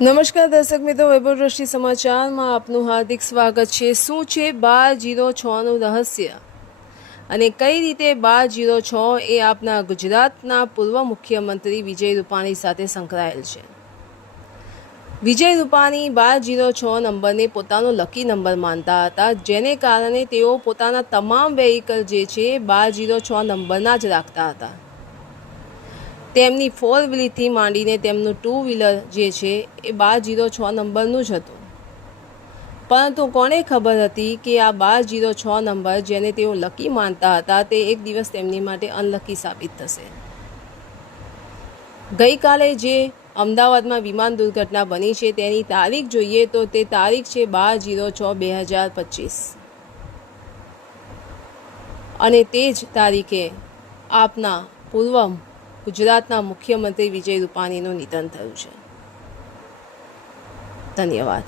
નમસ્કાર દર્શક મિત્રો, વૈભવ દ્રષ્ટિ સમાચારમાં આપનું હાર્દિક સ્વાગત છે। શું છે 1206નું રહસ્ય અને કઈ રીતે 1206 એ આપના ગુજરાતના પૂર્વ મુખ્યમંત્રી વિજય રૂપાણી સાથે સંકળાયેલ છે। વિજય રૂપાણી 1206 નંબરને પોતાનો લકી નંબર માનતા હતા, જેને કારણે તેઓ પોતાના તમામ વેહિકલ જે છે 1206 નંબરના જ રાખતા હતા। તેમની 4 વ્હીલથી માંડીને તેમનું 2 વ્હીલર જે છે એ 1206 નંબરનું જ હતું, પરંતુ કોને ખબર હતી કે આ 1206 નંબર જેને તેઓ લકી માનતા હતા તે એક દિવસ તેમની માટે અનલકી સાબિત થશે। ગઈકાલે જે અમદાવાદમાં વિમાન દુર્ઘટના બની છે તેની તારીખ જોઈએ તો તે તારીખ છે 12/06/2025 અને તે જ તારીખે આપના પૂર્વ ગુજરાતના મુખ્યમંત્રી વિજય રૂપાણીનું નિધન થયું છે। ધન્યવાદ।